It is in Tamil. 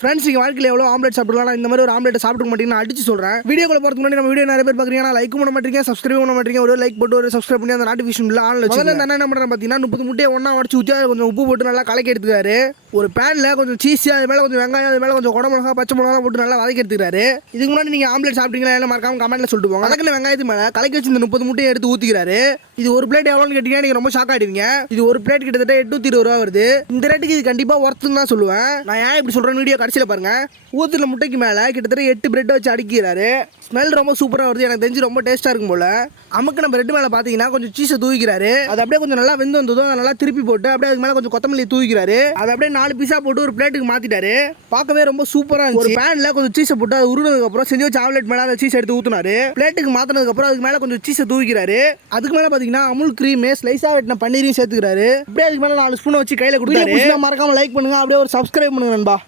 ஃப்ரெண்ட்ஸ் இங்கே வாழ்க்கையில் எவ்வளோ ஆம்லெட் சாப்பிடலாம் இந்த மாதிரி ஒரு ஆம்லெட் சாப்பிட மாட்டீங்கன்னு அடிச்சு சொல்கிறேன். வீடியோக்குள்ள போகிறதுக்கு முன்னாடி நம்ம வீடியோ நிறைய பேர் பார்க்குறீங்க, லைக் பண்ண மாட்டீங்க, சப்ஸ்கிரைப் பண்ண மாட்டீங்க. ஒரு லைக் போட்டு ஒரு சப்ஸ்கிரைப் பண்ணி அந்த நோட்டிஃபிகேஷன் பில் ஆன்ல வச்சு என்ன பண்ணுறேன் பார்த்தீங்கன்னா 30 முட்டையை ஒன்றா உடச்சு ஊற்றி கொஞ்சம் உப்பு போட்டு நல்லா கலக்கி எடுத்துக்காரு. ஒரு பேனில் கொஞ்சம் சீஸ், அது மேலே கொஞ்சம் வெங்காயம், அது மேலே கொஞ்சம் குடமிளகா, பச்சை மிளகா போட்டு நல்லா வதக்கி எடுத்துக்கிறாரு. இதுக்கு முன்னாடி நீங்கள் ஆம்லெட் சாப்பிட்டீங்களா என்ன மறக்காம கமெண்ட்டில் சொல்லிட்டு போங்க. அதுக்கு வெங்காயத்து மேலே கலக்கி வச்சு இந்த 30 முட்டையை எடுத்து ஊற்றிக்கிறாரு. இது ஒரு பிளேட் எவ்வளோன்னு கேட்டீங்கன்னா நீங்கள் ரொம்ப ஷாக் ஆகிடுவீங்க. இது ஒரு பிளேட் கிட்டத்தட்ட 820 ரூபா வருது. இந்த ரேட்டுக்கு இது கண்டிப்பாக ஒர்த்துன்னு தான் சொல்லுவேன். நான் ஏன் இப்படி சொல்கிறேன் வீடியோ கடைசியில் பாருங்க. ஊற்றுல முட்டைக்கு மேலே கிட்டத்தட்ட 8 பிரெட் வச்சு அடிக்கிறாரு. ஸ்மெல் ரொம்ப சூப்பராக வருது, எனக்கு தெரிஞ்சு ரொம்ப டேஸ்ட்டாக இருக்கும் போல. அமுக்கு நம்ம பிரெட் மேலே பார்த்தீங்கன்னா கொஞ்சம் சீஸை தூவிக்கிறாரு. அது அப்படியே கொஞ்சம் நல்லா வெந்து வந்ததும் அதை நல்லா திருப்பி போட்டு அப்படியே அதுக்கு மேலே கொஞ்சம் கொத்தமல்லி தூவிக்கிறாரு. அதை அப்படியே 4 பீஸா போட்டு ஒரு பிளேட்டுக்கு மாற்றிட்டாரு. பார்க்கவே ரொம்ப சூப்பராக இருந்துச்சு. ஒரு பேனில் கொஞ்சம் சீஸை போட்டு அது உருனதுக்கப்புறம் செஞ்சு வச்சு ஆம்லெட் மேலே அந்த சீஸ் எடுத்து ஊற்றினாரு. பிளேட்டுக்கு மாற்றினதுக்கப்புறம் அதுக்கு மேலே கொஞ்சம் சீஸை தூவிக்கிறாரு. அதுக்கு மேலே பார்த்தீங்கன்னா அமுல் கிரீம் ஸ்லைஸாக வெட்டின பன்னீரையும் சேர்த்துக்கிறாரு. அப்படியே அதுக்கு மேலே 4 ஸ்பூனை வச்சு கையில் கொடுத்தாரு. மறக்காம லைக் பண்ணுங்க, அப்படியே ஒரு சப்ஸ்கிரைப் பண்ணுங்க நண்பா.